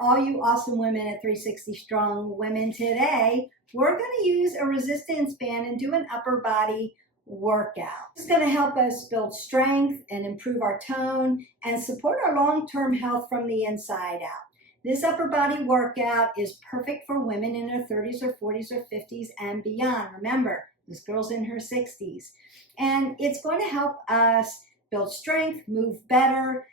all you awesome women at 360 Strong Women. Today, we're going to use a resistance band and do an upper body workout. It's going to help us build strength and improve our tone and support our long-term health from the inside out. This upper body workout is perfect for women in their 30s or 40s or 50s and beyond. Remember, this girl's in her 60s. And it's going to help us build strength, move better,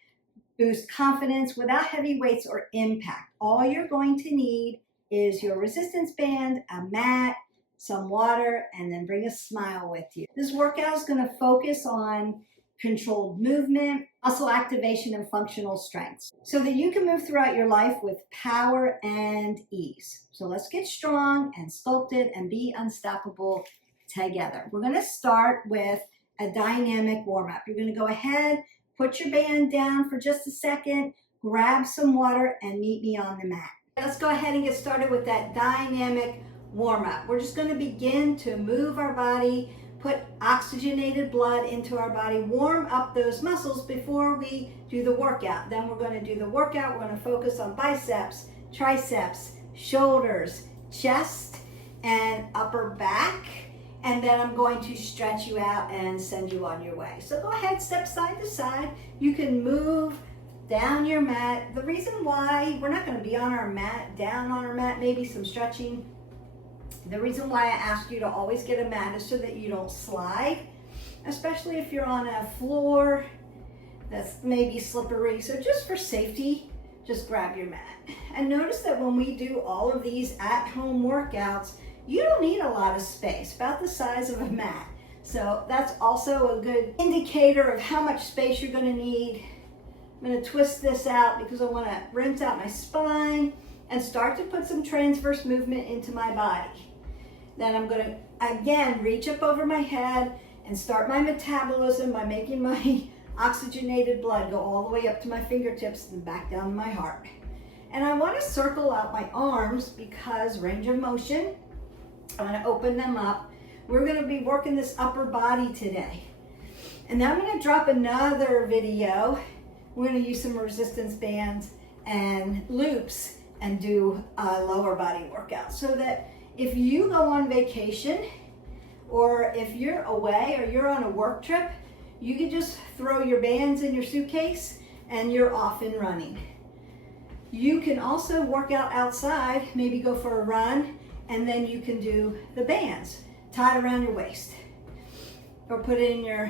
boost confidence without heavy weights or impact. All you're going to need is your resistance band, a mat, some water, and then bring a smile with you. This workout is going to focus on controlled movement, muscle activation, and functional strengths so that you can move throughout your life with power and ease. So let's get strong and sculpted and be unstoppable together. We're going to start with a dynamic warm-up. You're going to go ahead, put your band down for just a second, grab some water, and meet me on the mat. Let's go ahead and get started with that dynamic warm-up. We're just going to begin to move our body, put oxygenated blood into our body, warm up those muscles before we do the workout. Then we're going to do the workout. We're going to focus on biceps, triceps, shoulders, chest, and upper back. And then I'm going to stretch you out and send you on your way. So go ahead, step side to side. You can move down your mat. The reason why we're not going to be on our mat, down on our mat, maybe some stretching. The reason why I ask you to always get a mat is so that you don't slide, especially if you're on a floor that's maybe slippery. So just for safety, just grab your mat. And notice that when we do all of these at-home workouts, you don't need a lot of space, about the size of a mat. So that's also a good indicator of how much space you're going to need. I'm going to twist this out because I want to rinse out my spine and start to put some transverse movement into my body. Then I'm going to, again, reach up over my head and start my metabolism by making my oxygenated blood go all the way up to my fingertips and back down to my heart. And I want to circle out my arms because range of motion, I'm going to open them up. We're going to be working this upper body today. And then I'm going to drop another video. We're going to use some resistance bands and loops and do a lower body workout so that if you go on vacation or if you're away or you're on a work trip, you can just throw your bands in your suitcase and you're off and running. You can also work out outside, maybe go for a run, and then you can do the bands tied around your waist or put it in your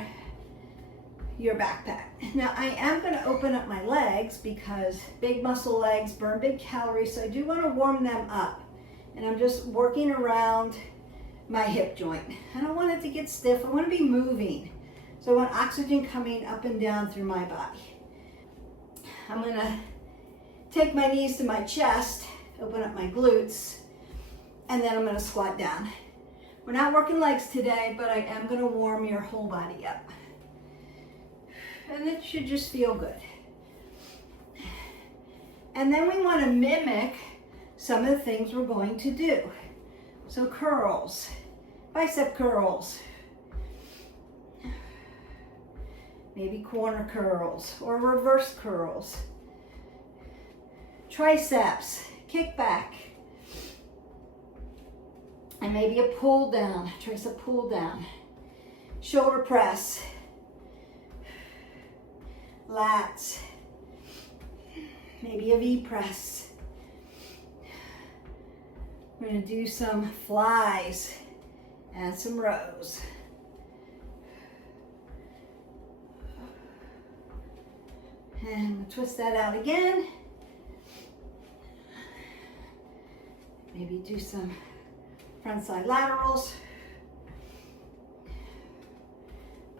backpack. Now I am going to open up my legs because big muscle legs burn big calories, so I do want to warm them up. And I'm just working around my hip joint. I don't want it to get stiff. I want to be moving. So I want oxygen coming up and down through my body. I'm going to take my knees to my chest, open up my glutes, and then I'm going to squat down. We're not working legs today, but I am going to warm your whole body up. And it should just feel good. And then we want to mimic some of the things we're going to do. So curls, bicep curls, maybe corner curls or reverse curls, triceps, kick back, and maybe a pull down, tricep pull down, shoulder press, lats, maybe a V press. We're going to do some flies and some rows. And we'll twist that out again. Maybe do some front side laterals.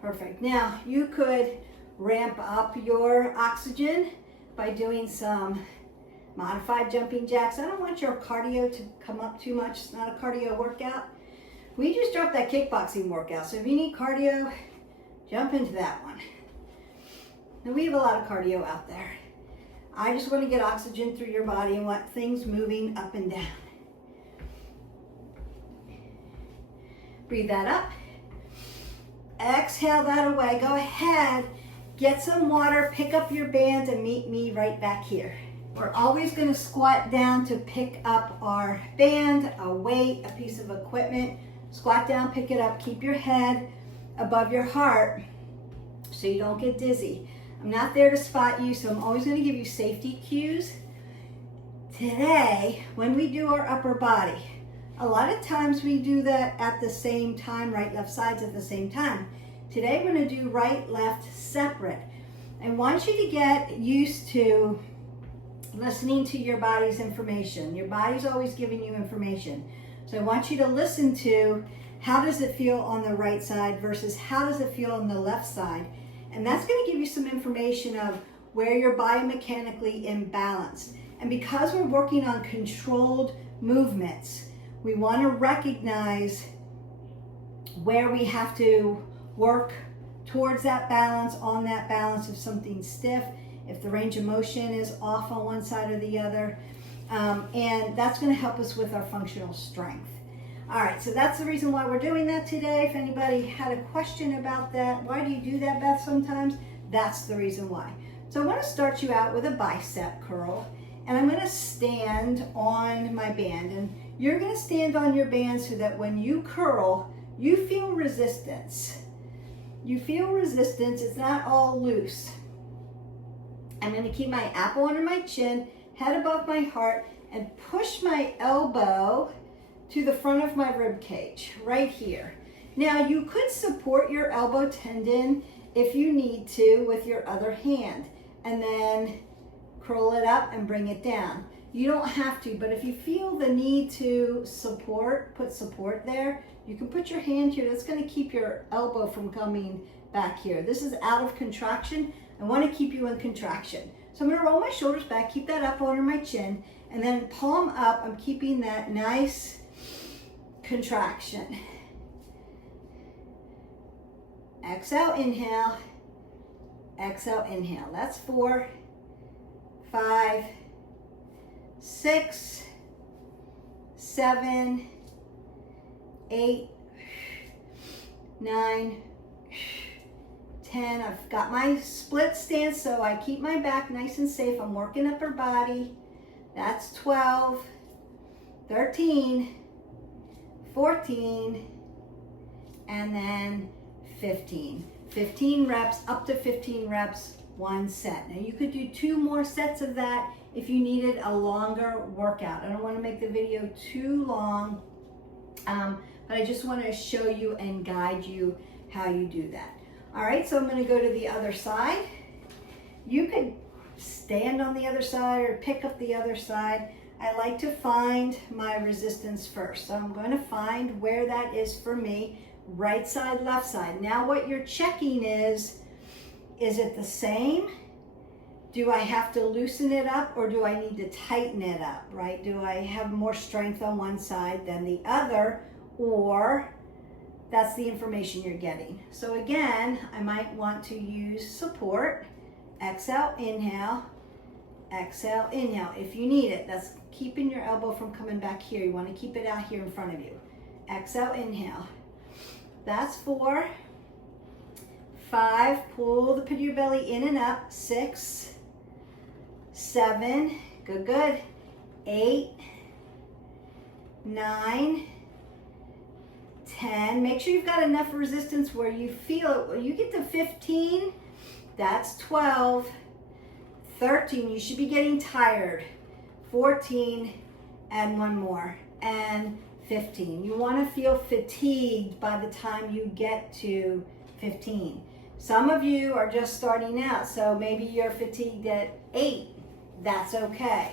Perfect. Now you could ramp up your oxygen by doing some modified jumping jacks. I don't want your cardio to come up too much. It's not a cardio workout. We just dropped that kickboxing workout. So if you need cardio, jump into that one. Now we have a lot of cardio out there. I just want to get oxygen through your body and want things moving up and down. Breathe that up. Exhale that away. Go ahead, get some water, pick up your bands, and meet me right back here. We're always going to squat down to pick up our band, a weight, a piece of equipment. Squat down, pick it up, keep your head above your heart so you don't get dizzy. I'm not there to spot you, so I'm always going to give you safety cues. Today, when we do our upper body, a lot of times we do that at the same time, right, left sides at the same time. Today we're going to do right, left, separate. I want you to get used to listening to your body's information. Your body's always giving you information. So I want you to listen to how does it feel on the right side versus how does it feel on the left side. And that's going to give you some information of where you're biomechanically imbalanced. And because we're working on controlled movements, we want to recognize where we have to work towards that balance, on that balance if something's stiff, if the range of motion is off on one side or the other. And that's going to help us with our functional strength. All right, so that's the reason why we're doing that today. If anybody had a question about that, why do you do that, Beth, sometimes? That's the reason why. So I want to start you out with a bicep curl, and I'm going to stand on my band. And you're going to stand on your band so that when you curl, you feel resistance. You feel resistance, it's not all loose. I'm going to keep my apple under my chin, head above my heart, and push my elbow to the front of my rib cage, right here. Now you could support your elbow tendon if you need to with your other hand, and then curl it up and bring it down. You don't have to, but if you feel the need to support, put support there, you can put your hand here. That's going to keep your elbow from coming back here. This is out of contraction. I want to keep you in contraction. So I'm going to roll my shoulders back, keep that up under my chin, and then palm up, I'm keeping that nice contraction. Exhale, inhale. Exhale, inhale. That's 4, 5, 6, 7, 8, 9, 10. I've got my split stance, so I keep my back nice and safe. I'm working upper body. That's 12, 13, 14, and then 15. 15 reps, up to 15 reps, 1 set. Now you could do 2 more sets of that if you needed a longer workout. I don't want to make the video too long, but I just want to show you and guide you how you do that. All right, so I'm going to go to the other side. You could stand on the other side or pick up the other side. I like to find my resistance first. So I'm going to find where that is for me, right side, left side. Now what you're checking is it the same? Do I have to loosen it up or do I need to tighten it up, right? Do I have more strength on one side than the other, or that's the information you're getting? So again, I might want to use support. Exhale, inhale. Exhale, inhale. If you need it, that's keeping your elbow from coming back here. You want to keep it out here in front of you. Exhale, inhale. That's 4, 5, pull the pit of your belly in and up. 6, 7, good, good. 8, 9, 10. Make sure you've got enough resistance where you feel it. When you get to 15, that's 12. 13, you should be getting tired. 14, and 1 more. And 15. You want to feel fatigued by the time you get to 15. Some of you are just starting out, so maybe you're fatigued at 8. That's okay.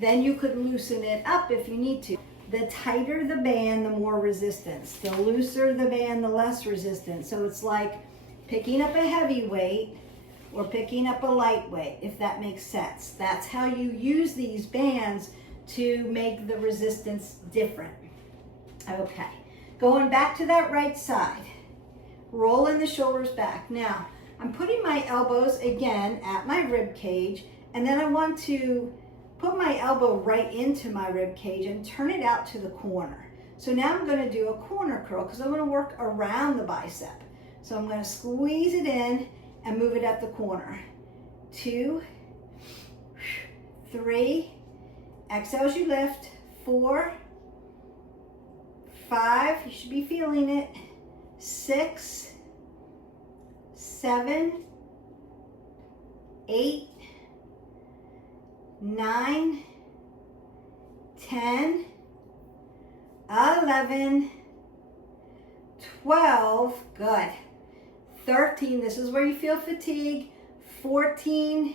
Then you could loosen it up if you need to. The tighter the band, the more resistance. The looser the band, the less resistance. So it's like picking up a heavy weight or picking up a lightweight, if that makes sense. That's how you use these bands to make the resistance different. Okay, going back to that right side, rolling the shoulders back. Now, I'm putting my elbows again at my rib cage, and then I want to put my elbow right into my rib cage and turn it out to the corner. So now I'm going to do a corner curl because I'm going to work around the bicep. So I'm going to squeeze it in and move it at the corner. 2, 3, exhale as you lift, 4, 5, you should be feeling it, 6, 7, 8, 9, 10, 11, 12, good, 13, this is where you feel fatigue, 14,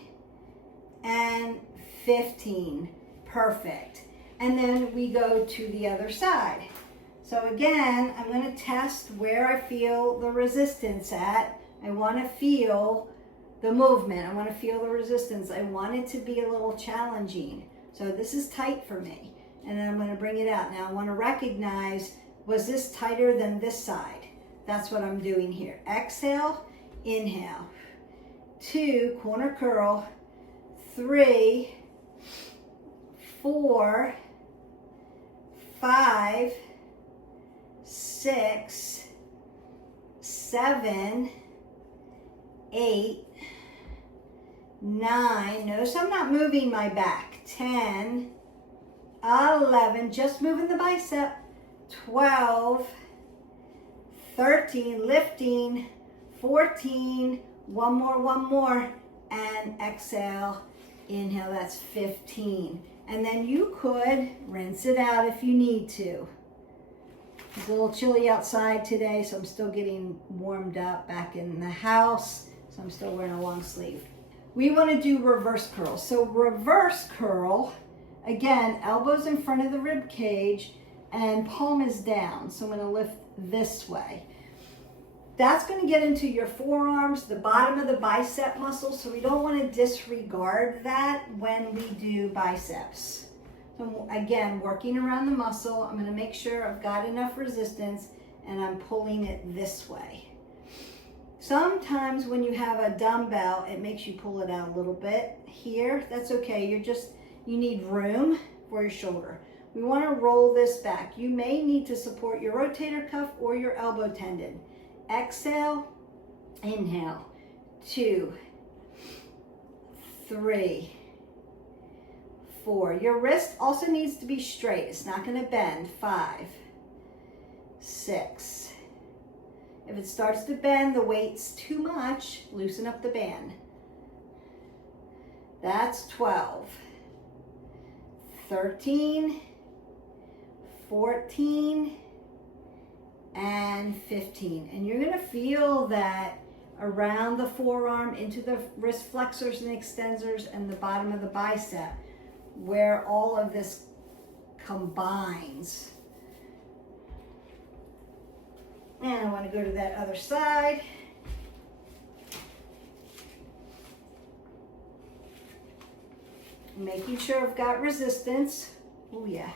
and 15, perfect. And then we go to the other side. So again, I'm going to test where I feel the resistance at. I want to feel the movement. I want to feel the resistance. I want it to be a little challenging. So this is tight for me. And then I'm going to bring it out. Now I want to recognize, was this tighter than this side? That's what I'm doing here. Exhale, inhale. 2, corner curl. 3, 4, 5, 6, 7, 8, 9. Notice I'm not moving my back. 10, 11, just moving the bicep. 12, 13, lifting. 14, one more, and exhale, inhale, that's 15. And then you could rinse it out if you need to. It's a little chilly outside today, so I'm still getting warmed up back in the house, so I'm still wearing a long sleeve. We want to do reverse curls. So reverse curl, again, elbows in front of the rib cage and palm is down. So I'm going to lift this way. That's going to get into your forearms, the bottom of the bicep muscle, so we don't want to disregard that when we do biceps. So again, working around the muscle, I'm going to make sure I've got enough resistance and I'm pulling it this way. Sometimes when you have a dumbbell, it makes you pull it out a little bit. Here, that's okay. You need room for your shoulder. We want to roll this back. You may need to support your rotator cuff or your elbow tendon. Exhale, inhale, 2, 3, 4. Your wrist also needs to be straight. It's not going to bend. 5, 6. If it starts to bend, the weight's too much, loosen up the band. That's 12, 13, 14, and 15. And you're going to feel that around the forearm, into the wrist flexors and extensors and the bottom of the bicep, where all of this combines. And I want to go to that other side. Making sure I've got resistance. Oh yeah.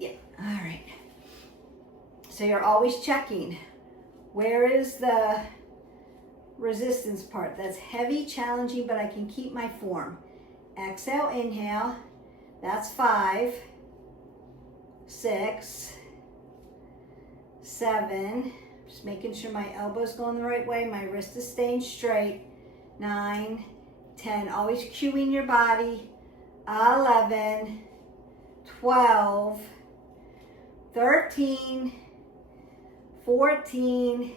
Yeah, all right. So you're always checking. Where is the resistance part? That's heavy, challenging, but I can keep my form. Exhale, inhale. That's 5, 6, 7. Just making sure my elbow's going the right way. My wrist is staying straight. 9, 10. Always cueing your body. 11, 12, 13, 14.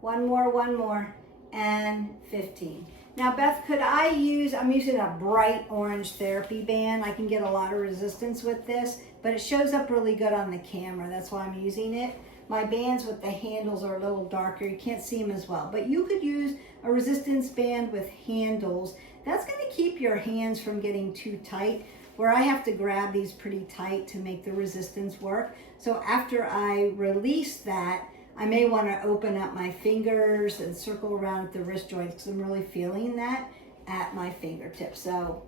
One more, and 15. Now, Beth, I'm using a bright orange therapy band. I can get a lot of resistance with this, but it shows up really good on the camera. That's why I'm using it. My bands with the handles are a little darker. You can't see them as well, but you could use a resistance band with handles. That's going to keep your hands from getting too tight, where I have to grab these pretty tight to make the resistance work. So after I release that, I may want to open up my fingers and circle around at the wrist joints because I'm really feeling that at my fingertips. So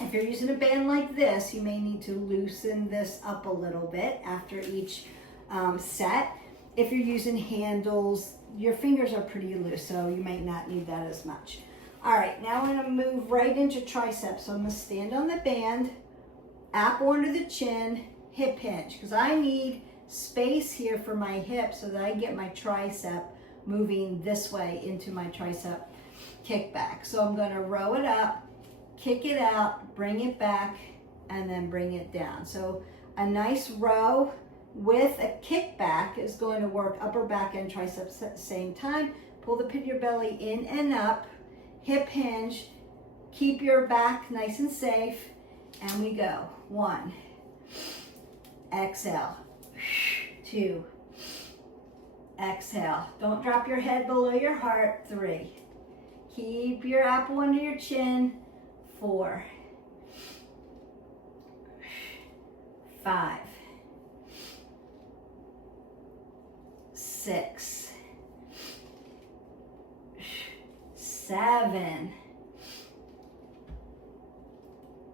if you're using a band like this, you may need to loosen this up a little bit after each set. If you're using handles, your fingers are pretty loose, so you might not need that as much. All right, now I'm going to move right into triceps. So I'm going to stand on the band, apple under the chin, hip hinge, because I need space here for my hip so that I get my tricep moving this way into my tricep kick back. So I'm going to row it up, kick it out, bring it back, and then bring it down. So a nice row with a kickback is going to work upper back and triceps at the same time. Pull the pit of your belly in and up, hip hinge, keep your back nice and safe, and we go. 1, exhale, 2, exhale. Don't drop your head below your heart. 3, keep your apple under your chin. 4, 5, 6, 7,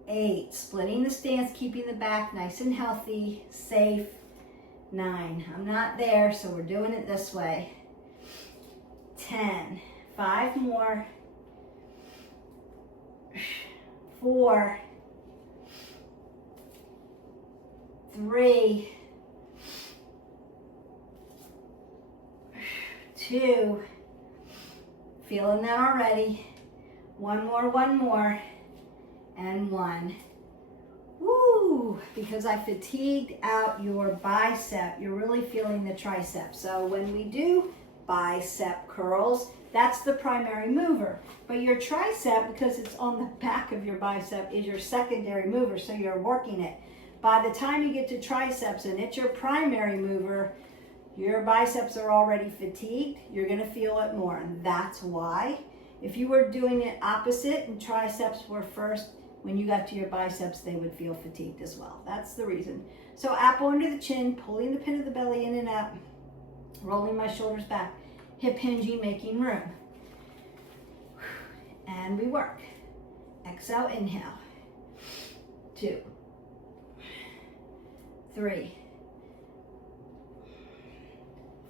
8, splitting the stance, keeping the back nice and healthy, safe. 9, I'm not there, so we're doing it this way. 10, 5 more. 4, 3, 2, feeling that already. 1 more, and 1. Woo! Because I fatigued out your bicep, you're really feeling the tricep. So when we do bicep curls, that's the primary mover. But your tricep, because it's on the back of your bicep, is your secondary mover, so you're working it. By the time you get to triceps and it's your primary mover, your biceps are already fatigued. You're gonna feel it more, and that's why. If you were doing it opposite and triceps were first, when you got to your biceps, they would feel fatigued as well. That's the reason. So apple under the chin, pulling the pit of the belly in and up, rolling my shoulders back, hip hinging, making room. And we work. Exhale, inhale. 2, 3,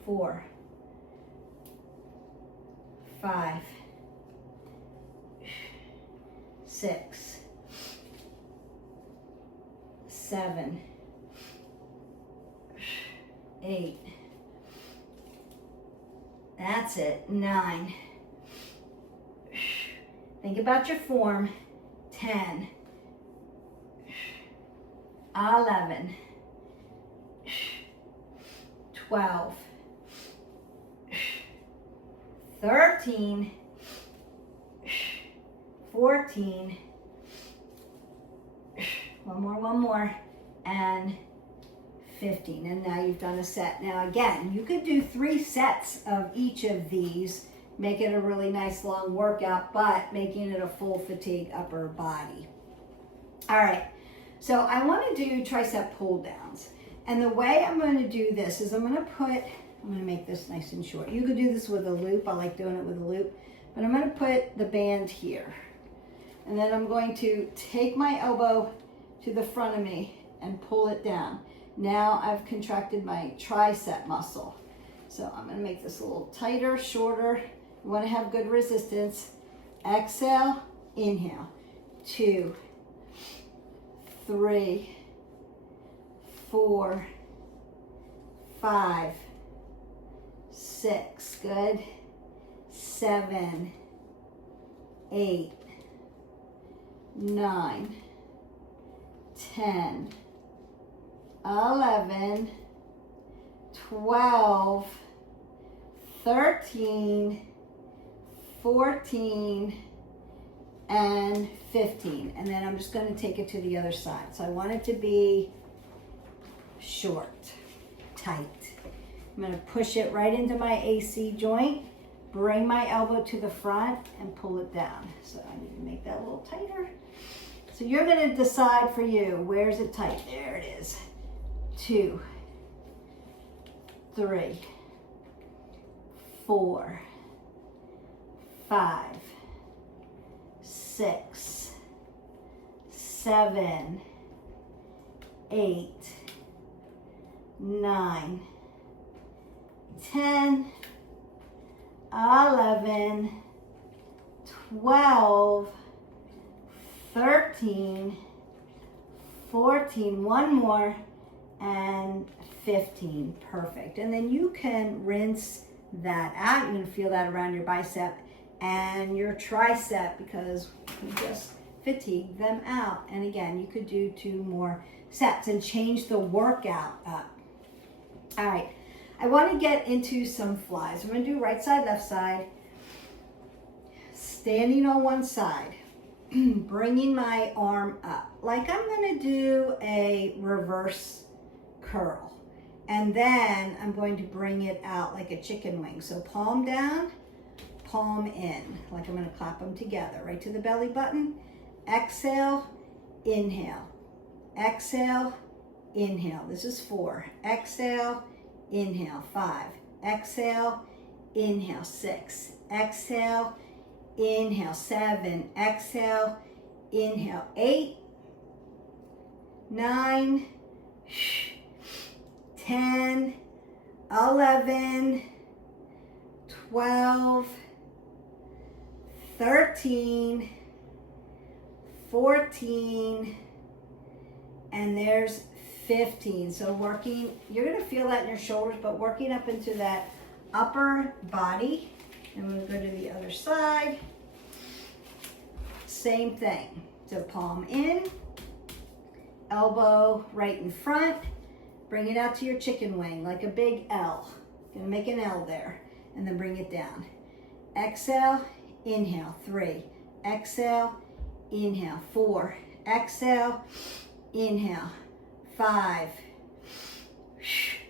4, 5, 6, 7, 8. That's it. 9. Think about your form. 10, 11, 12, 13, 14, one more, and 15. And now you've done a set. Now again, you could do 3 sets of each of these, make it a really nice long workout, but making it a full fatigue upper body. All right, so I want to do tricep pull downs. And the way I'm going to do this is I'm going to make this nice and short. You could do this with a loop. I like doing it with a loop. But I'm going to put the band here. And then I'm going to take my elbow to the front of me and pull it down. Now I've contracted my tricep muscle. So I'm going to make this a little tighter, shorter. You want to have good resistance. Exhale, inhale. 2, 3, 4, 5, 6, good. 7, 8, 9, 10, 11, 12, 13, 14, and 15. And then I'm just going to take it to the other side. So I want it to be short, tight. I'm going to push it right into my AC joint, bring my elbow to the front, and pull it down. So I need to make that a little tighter. So you're going to decide for you, where's it tight? There it is. 2, 3, 4, 5, 6, 7, 8, 9, 10, 11, 12, 13, 14, one more, and 15. Perfect. And then you can rinse that out. You're going to feel that around your bicep and your tricep, because we just fatigue them out. And again, you could do 2 more sets and change the workout up. All right, I want to get into some flies. I'm going to do right side, left side, standing on one side, bringing my arm up like I'm going to do a reverse curl. And then I'm going to bring it out like a chicken wing. So palm down, palm in, like I'm going to clap them together, right to the belly button. Exhale, inhale, exhale, inhale. This is 4. Exhale, inhale, 5. Exhale, inhale, 6. Exhale, inhale, 7. Exhale, inhale, 8, 9, 10, 11, 12, 13, 14, and there's 15. So working, you're going to feel that in your shoulders, but working up into that upper body. And we'll go to the other side. Same thing. So palm in, elbow right in front. Bring it out to your chicken wing like a big L. Gonna make an L there, and then bring it down. Exhale, inhale, 3. Exhale, inhale, 4. Exhale, inhale, 5,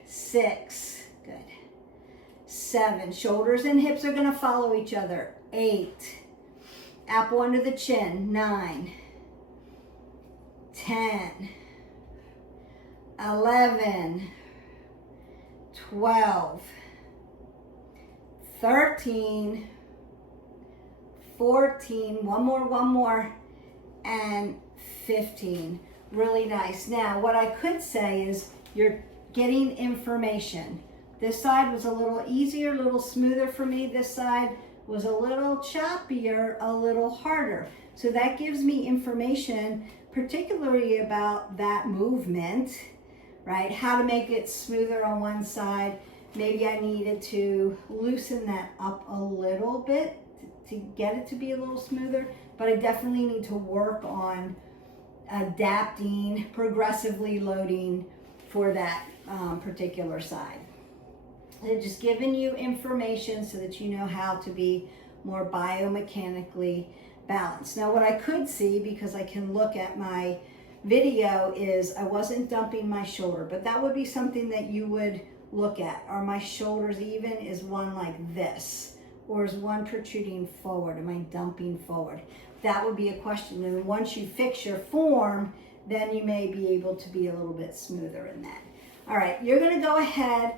6. Good. 7. Shoulders and hips are gonna follow each other. 8. Apple under the chin. 9, 10, 11, 12, 13, 14, one more, and 15. Really nice. Now, what I could say is you're getting information. This side was a little easier, a little smoother for me. This side was a little choppier, a little harder. So that gives me information, particularly about that movement, right? How to make it smoother on one side. Maybe I needed to loosen that up a little bit to get it to be a little smoother, but I definitely need to work on adapting, progressively loading for that particular side. They're just giving you information so that you know how to be more biomechanically balanced. Now what I could see, because I can look at my video, is I wasn't dumping my shoulder, but that would be something that you would look at. Are my shoulders even? Is one like this? Or is one protruding forward? Am I dumping forward? That would be a question. And once you fix your form, then you may be able to be a little bit smoother in that. All right, you're gonna go ahead,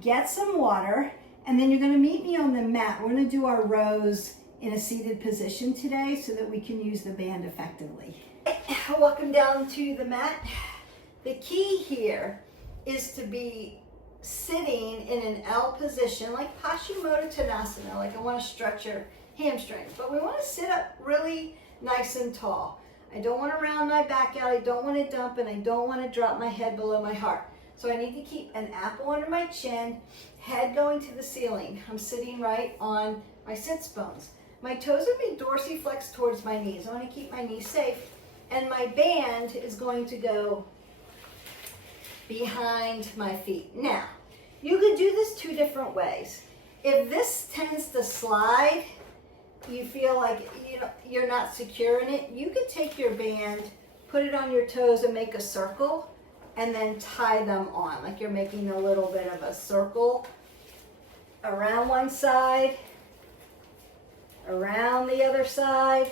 get some water, and then you're gonna meet me on the mat. We're gonna do our rows in a seated position today so that we can use the band effectively. Welcome down to the mat. The key here is to be sitting in an L position, like Paschimottanasana, like I want to stretch your hamstrings, but we want to sit up really nice and tall. I don't want to round my back out, I don't want to dump, and I don't want to drop my head below my heart. So I need to keep an apple under my chin, head going to the ceiling. I'm sitting right on my sits bones. My toes are being dorsiflexed towards my knees. I want to keep my knees safe, and my band is going to go behind my feet. Now, you could do this 2 different ways. If this tends to slide, you feel like you're not secure in it, you could take your band, put it on your toes and make a circle, and then tie them on, like you're making a little bit of a circle around one side, around the other side,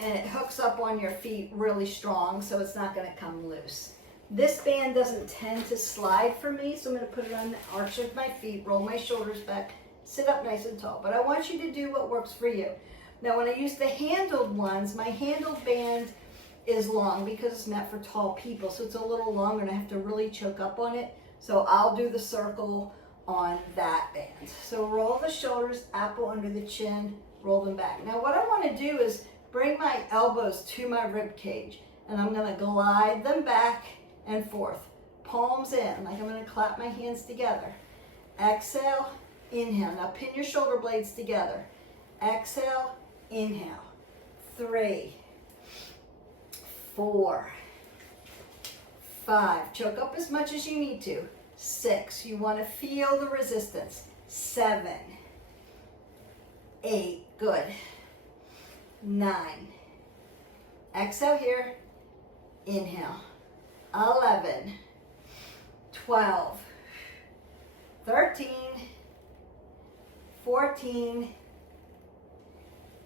and it hooks up on your feet really strong so it's not gonna come loose. This band doesn't tend to slide for me, so I'm going to put it on the arch of my feet, roll my shoulders back, sit up nice and tall. But I want you to do what works for you. Now when I use the handled ones, my handled band is long because it's meant for tall people, so it's a little longer and I have to really choke up on it. So I'll do the circle on that band. So roll the shoulders, apple under the chin, roll them back. Now what I want to do is bring my elbows to my rib cage, and I'm going to glide them back and forth, palms in, like I'm going to clap my hands together. Exhale, inhale. Now pin your shoulder blades together. Exhale, inhale. 3, 4, 5. Choke up as much as you need to. 6. You want to feel the resistance. 7, 8. Good. 9. Exhale here. Inhale. 11, 12, 13, 14,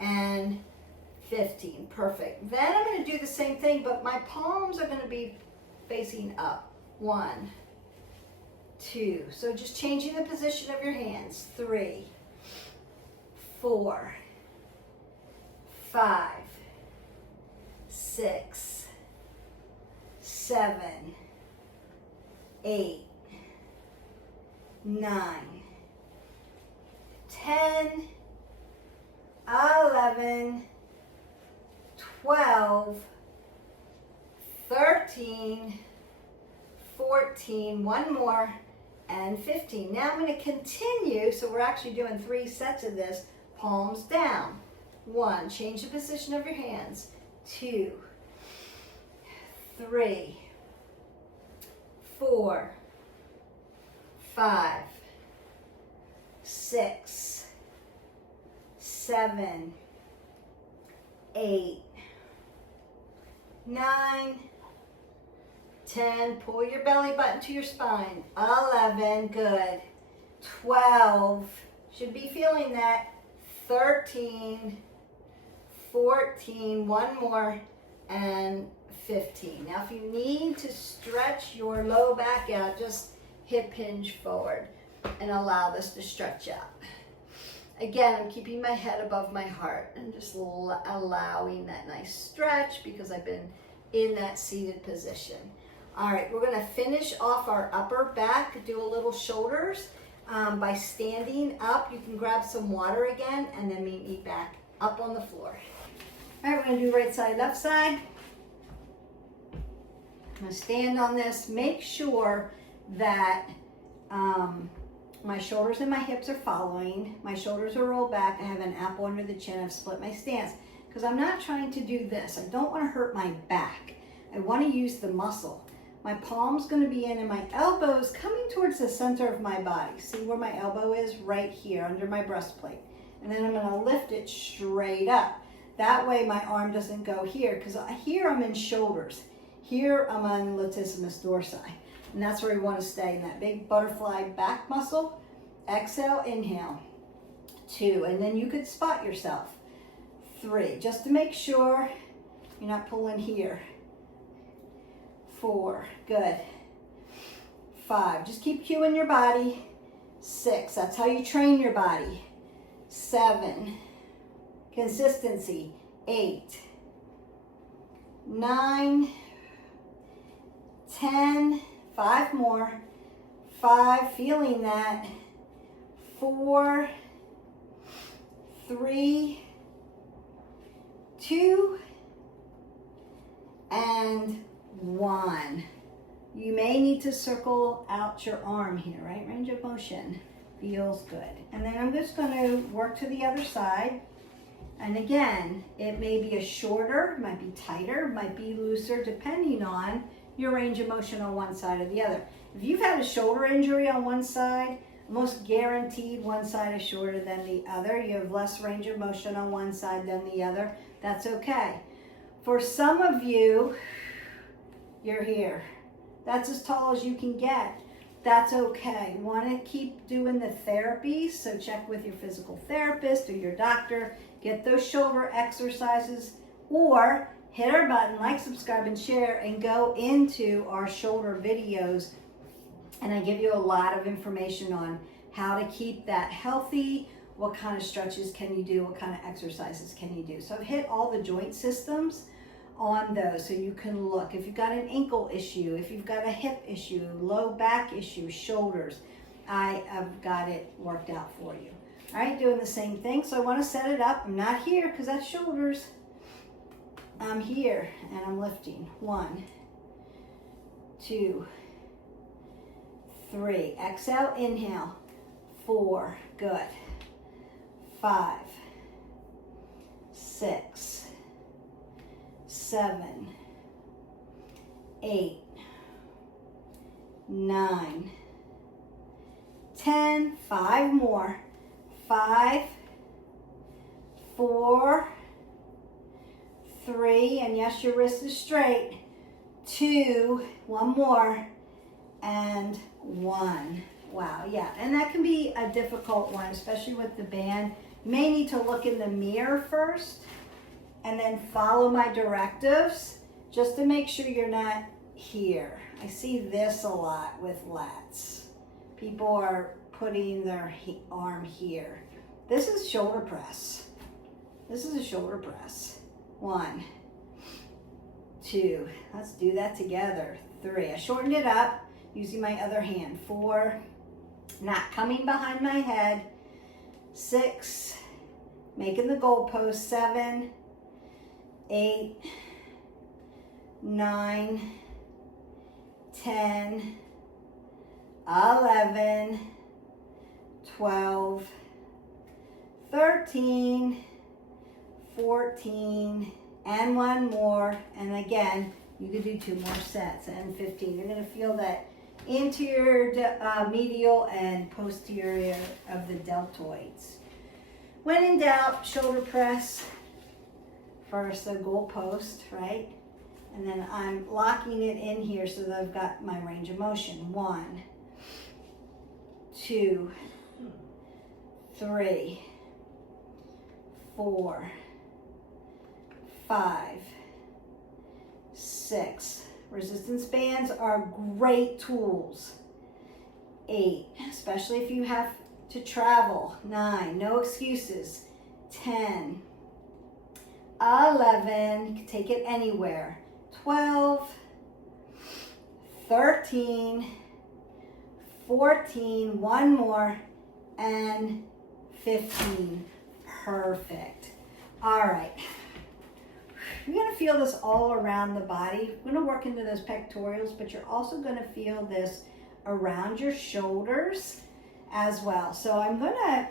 and 15. Perfect. Then I'm going to do the same thing, but my palms are going to be facing up. 1, 2. So just changing the position of your hands. 3, 4, 5, 6, 7, 8, 9, 10, 11, 12, 13, 14, one more, and 15. Now I'm going to continue, so we're actually doing 3 sets of this, palms down. 1, change the position of your hands. 2, 3, 4, 5, 6, 7, 8, 9, 10. Pull your belly button to your spine. 11, good. 12, should be feeling that. 13, 14, one more, and 15. Now if you need to stretch your low back out, just hip hinge forward and allow this to stretch out. Again, I'm keeping my head above my heart and just allowing that nice stretch because I've been in that seated position. All right, we're gonna finish off our upper back, do a little shoulders by standing up. You can grab some water again and then meet me back up on the floor. All right, we're gonna do right side, left side. I'm gonna stand on this. Make sure that my shoulders and my hips are following. My shoulders are rolled back. I have an apple under the chin. I've split my stance because I'm not trying to do this. I don't want to hurt my back. I want to use the muscle. My palm's going to be in and my elbow's coming towards the center of my body. See where my elbow is? Right here under my breastplate. And then I'm going to lift it straight up. That way my arm doesn't go here because here I'm in shoulders. Here I'm on latissimus dorsi. And that's where we want to stay, in that big butterfly back muscle. Exhale, inhale. 2, and then you could spot yourself. 3, just to make sure you're not pulling here. 4, good. 5, just keep cueing your body. 6, that's how you train your body. 7, consistency. 8, 9, 10, 5 more. 5, feeling that. 4, 3, 2, and 1. You may need to circle out your arm here, right? Range of motion feels good. And then I'm just going to work to the other side. And again, it may be a shorter, might be tighter, might be looser, depending on your range of motion on one side or the other. If you've had a shoulder injury on one side, most guaranteed one side is shorter than the other. You have less range of motion on one side than the other. That's okay. For some of you, you're here. That's as tall as you can get. That's okay. You want to keep doing the therapy, so check with your physical therapist or your doctor. Get those shoulder exercises, or hit our button, like, subscribe, and share, and go into our shoulder videos. And I give you a lot of information on how to keep that healthy, what kind of stretches can you do, what kind of exercises can you do. So I've hit all the joint systems on those so you can look. If you've got an ankle issue, if you've got a hip issue, low back issue, shoulders, I have got it worked out for you. All right, doing the same thing. So I want to set it up. I'm not here because that's shoulders. I'm here and I'm lifting. 1, 2, 3. Exhale, inhale. 4, good. 5, 6, 7, 8, 9, 10, 5 more, 5, 4, 3, and yes, your wrist is straight, 2, one more, and 1. Wow, yeah, and that can be a difficult one, especially with the band. You may need to look in the mirror first and then follow my directives just to make sure you're not here. I see this a lot with lats. People are putting their arm here. This is shoulder press. This is a shoulder press. 1, 2, let's do that together. 3, I shortened it up using my other hand. 4, not coming behind my head. 6, making the goalpost. 7, 8, 9, 10, 11, 12, 13, 14, and one more. And again, you can do 2 more sets, and 15. You're going to feel that anterior, medial, and posterior of the deltoids. When in doubt, shoulder press. First, the goalpost, right? And then I'm locking it in here so that I've got my range of motion. 1, 2, 3, 4, 5, 6. Resistance bands are great tools. 8, especially if you have to travel. 9, no excuses. 10, 11, you can take it anywhere. 12, 13, 14, one more, and 15. Perfect. All right. You're going to feel this all around the body. We're going to work into those pectorals, but you're also going to feel this around your shoulders as well. So I'm going to,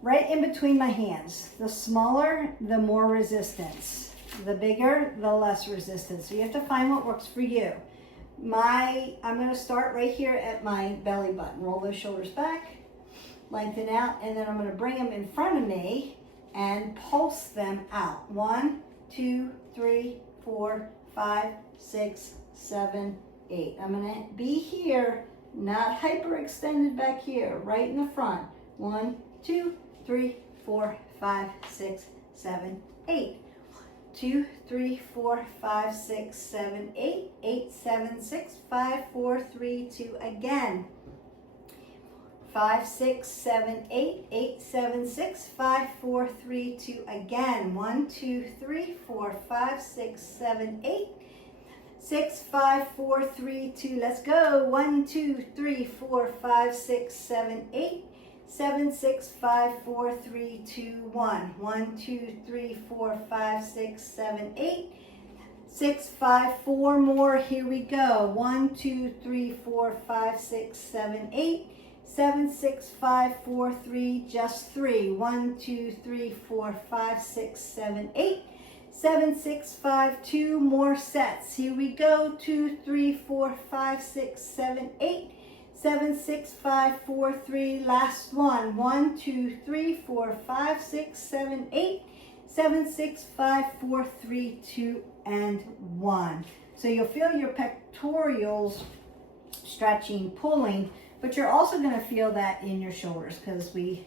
right in between my hands, the smaller, the more resistance. The bigger, the less resistance. So you have to find what works for you. I'm going to start right here at my belly button. Roll those shoulders back, lengthen out, and then I'm going to bring them in front of me and pulse them out. 1, 2, 3, 4, 5, 6, 7, 8. I'm going to be here, not hyperextended back here, right in the front. 1, 2, 3, 4, 5, 6, 7, 8. 2, 3, 4, 5, 6, 7, 8, 8, 7, 6, 5, 4, 3, 2, again. 5, 6, 7, 8, 8, 7, 6, 5, 4, 3, 2, again. 1, 2, 3, 4, 5, 6, 7, 8, 6, 5, 4, 3, 2, let's go. 1, 2, 3, 4, 5, 6, 7, 8, 7, 6, 5, 4, 3, 2, 1. 1, 2, 3, 4, 5, 6, 7, 8, 6, 5, 4 more. Here we go. 1, 2, 3, 4, 5, 6, 7, 8, 7, 6, 5, 4, 3, just 3. 1, 2, 3, 4, 5, 6, 7, 8, 7, 6, 5, 2 more sets. Here we go. 2, 3, 4, 5, 6, 7, 8, 7, 6, 5, 4, 3, last one. 1, 2, 3, 4, 5, 6, 7, 8, 7, 6, 5, 4, 3, 2, and 1. So you'll feel your pectorals stretching, pulling, but you're also going to feel that in your shoulders because we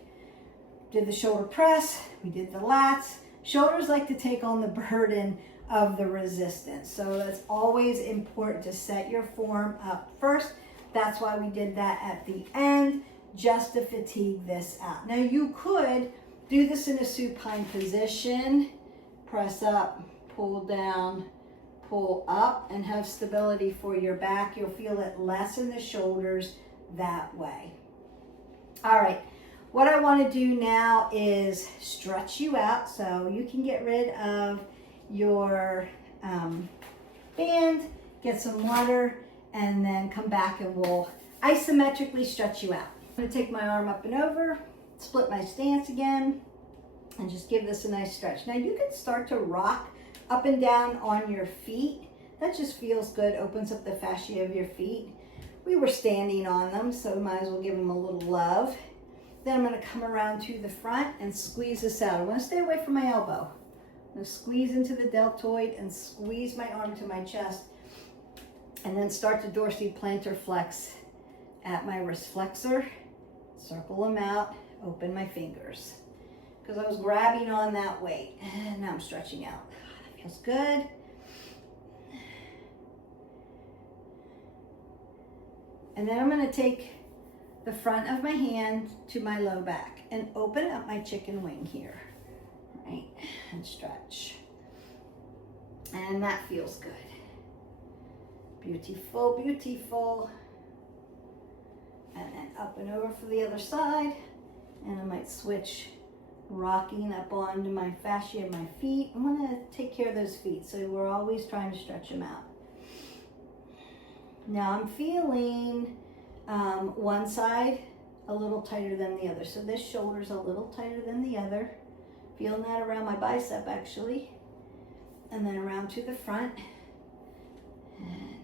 did the shoulder press, we did the lats. Shoulders like to take on the burden of the resistance. So that's always important to set your form up first. That's why we did that at the end, just to fatigue this out. Now you could do this in a supine position, press up, pull down, pull up, and have stability for your back. You'll feel it less in the shoulders that way. All right, what I want to do now is stretch you out so you can get rid of your band, get some water, and then come back and we'll isometrically stretch you out. I'm going to take my arm up and over, split my stance again, And just give this a nice stretch. Now you can start to rock up and down on your feet. That just feels good, opens up the fascia of your feet. We were standing on them, so we might as well give them a little love. Then I'm gonna come around to the front and squeeze this out. I wanna stay away from my elbow. I'm gonna squeeze into the deltoid and squeeze my arm to my chest, and then start to dorsally plantar flex at my wrist flexor. Circle them out, open my fingers. Because I was grabbing on that weight, and now I'm stretching out. That feels good. And then I'm gonna take the front of my hand to my low back and open up my chicken wing here, right? And stretch. And that feels good. Beautiful, beautiful. And then up and over for the other side. And I might switch, rocking up onto my fascia of my feet. I wanna take care of those feet, so we're always trying to stretch them out. Now I'm feeling one side a little tighter than the other. So this shoulder's a little tighter than the other. Feeling that around my bicep actually. And then around to the front. And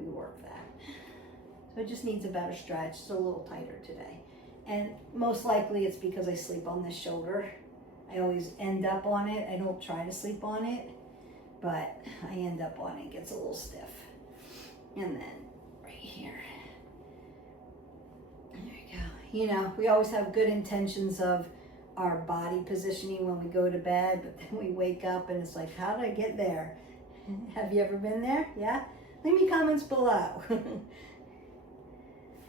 we work that. So it just needs a better stretch. It's a little tighter today. And most likely it's because I sleep on this shoulder. I always end up on it. I don't try to sleep on it, but I end up on it. It gets a little stiff. And then right here. There you go. You know, we always have good intentions of our body positioning when we go to bed, but then we wake up and it's like, how did I get there? Have you ever been there? Yeah? Leave me comments below.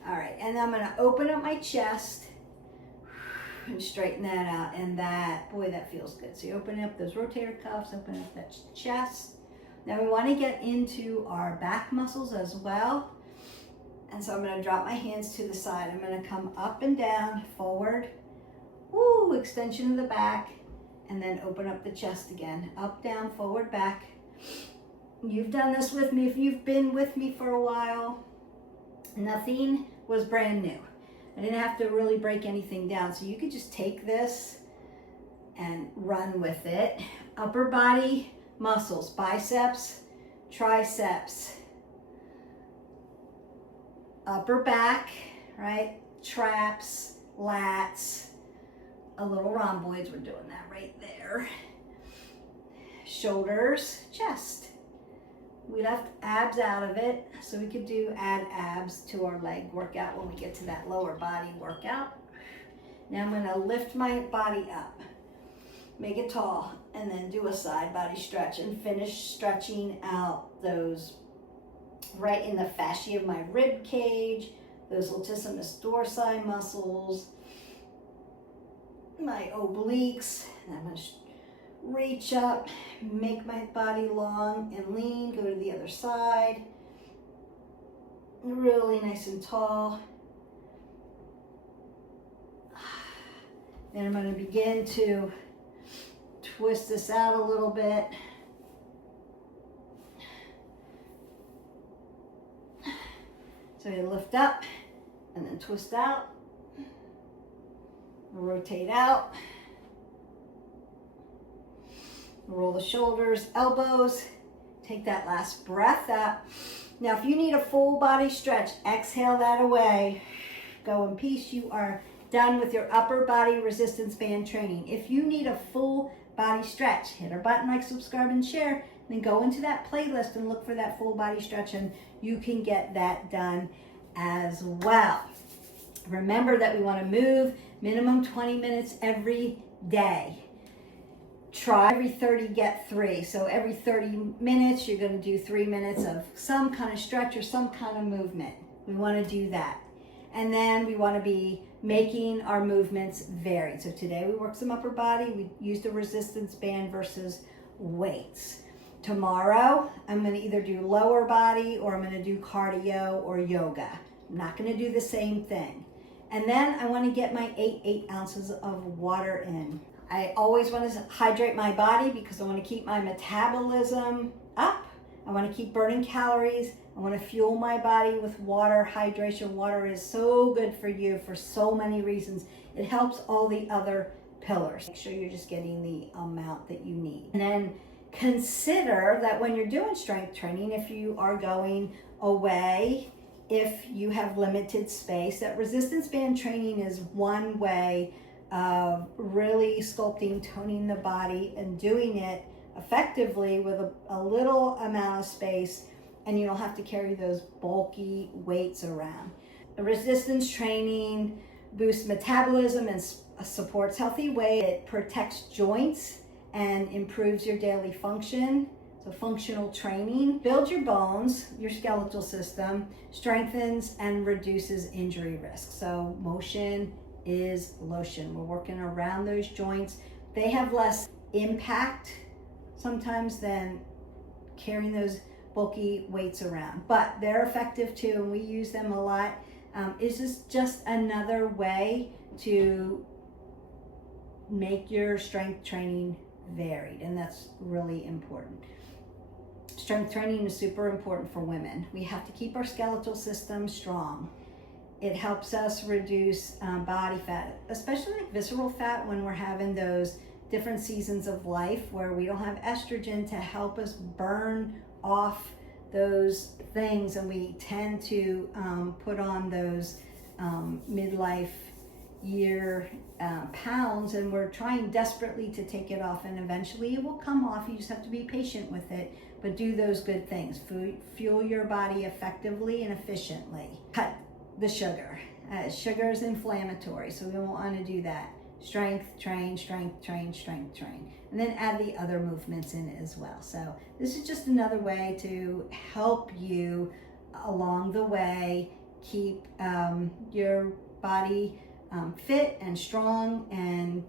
All right, and I'm gonna open up my chest and straighten that out. And that, boy, that feels good. So you open up those rotator cuffs, open up that chest. Now we wanna get into our back muscles as well. And so I'm gonna drop my hands to the side. I'm gonna come up and down, forward, woo, extension of the back, and then open up the chest again. Up, down, forward, back. You've done this with me. If you've been with me for a while, nothing was brand new. I didn't have to really break anything down. So you could just take this and run with it. Upper body muscles, biceps, triceps, upper back, right? Traps, lats, a little rhomboids. We're doing that right there. Shoulders, chest. We left abs out of it, so we could add abs to our leg workout when we get to that lower body workout. Now I'm gonna lift my body up, make it tall, and then do a side body stretch and finish stretching out those right in the fascia of my rib cage, those latissimus dorsi muscles, my obliques. And I'm gonna reach up, make my body long and lean, go to the other side, really nice and tall. Then I'm going to begin to twist this out a little bit. So you lift up and then twist out, rotate out. Roll the shoulders, elbows, take that last breath out. Now, if you need a full body stretch, exhale that away. Go in peace. You are done with your upper body resistance band training. If you need a full body stretch, hit our button, like, subscribe, and share. Then go into that playlist and look for that full body stretch, and you can get that done as well. Remember that we want to move minimum 20 minutes every day. Try every 30, get 3. So every 30 minutes, you're going to do 3 minutes of some kind of stretch or some kind of movement. We want to do that. And then we want to be making our movements varied. So today we worked some upper body. We used a resistance band versus weights. Tomorrow, I'm going to either do lower body or I'm going to do cardio or yoga. I'm not going to do the same thing. And then I want to get my 8 ounces of water in. I always want to hydrate my body because I want to keep my metabolism up. I want to keep burning calories. I want to fuel my body with water. Hydration. Water is so good for you for so many reasons. It helps all the other pillars. Make sure you're just getting the amount that you need. And then consider that when you're doing strength training, if you are going away, if you have limited space, that resistance band training is one way of really sculpting, toning the body, and doing it effectively with a little amount of space, and you don't have to carry those bulky weights around. The resistance training boosts metabolism and supports healthy weight. It protects joints and improves your daily function. So functional training builds your bones, your skeletal system, strengthens and reduces injury risk. So motion is lotion. We're working around those joints. They have less impact sometimes than carrying those bulky weights around, but they're effective too, and we use them a lot. It's just another way to make your strength training varied, and that's really important. Strength training is super important for women. We have to keep our skeletal system strong. It helps us reduce body fat, especially like visceral fat, when we're having those different seasons of life where we don't have estrogen to help us burn off those things, and we tend to put on those midlife year pounds, and we're trying desperately to take it off, and eventually it will come off. You just have to be patient with it, but do those good things. Fuel your body effectively and efficiently. Cut the sugar. Sugar is inflammatory, so we don't want to do that. Strength, train, strength, train, strength, train. And then add the other movements in as well. So this is just another way to help you along the way keep your body fit and strong and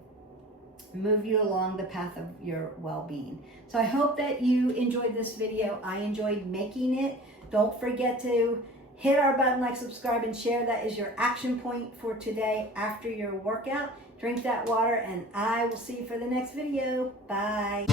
move you along the path of your well-being. So I hope that you enjoyed this video. I enjoyed making it. Don't forget to hit our button, like, subscribe, and share. That is your action point for today after your workout. Drink that water, and I will see you for the next video. Bye.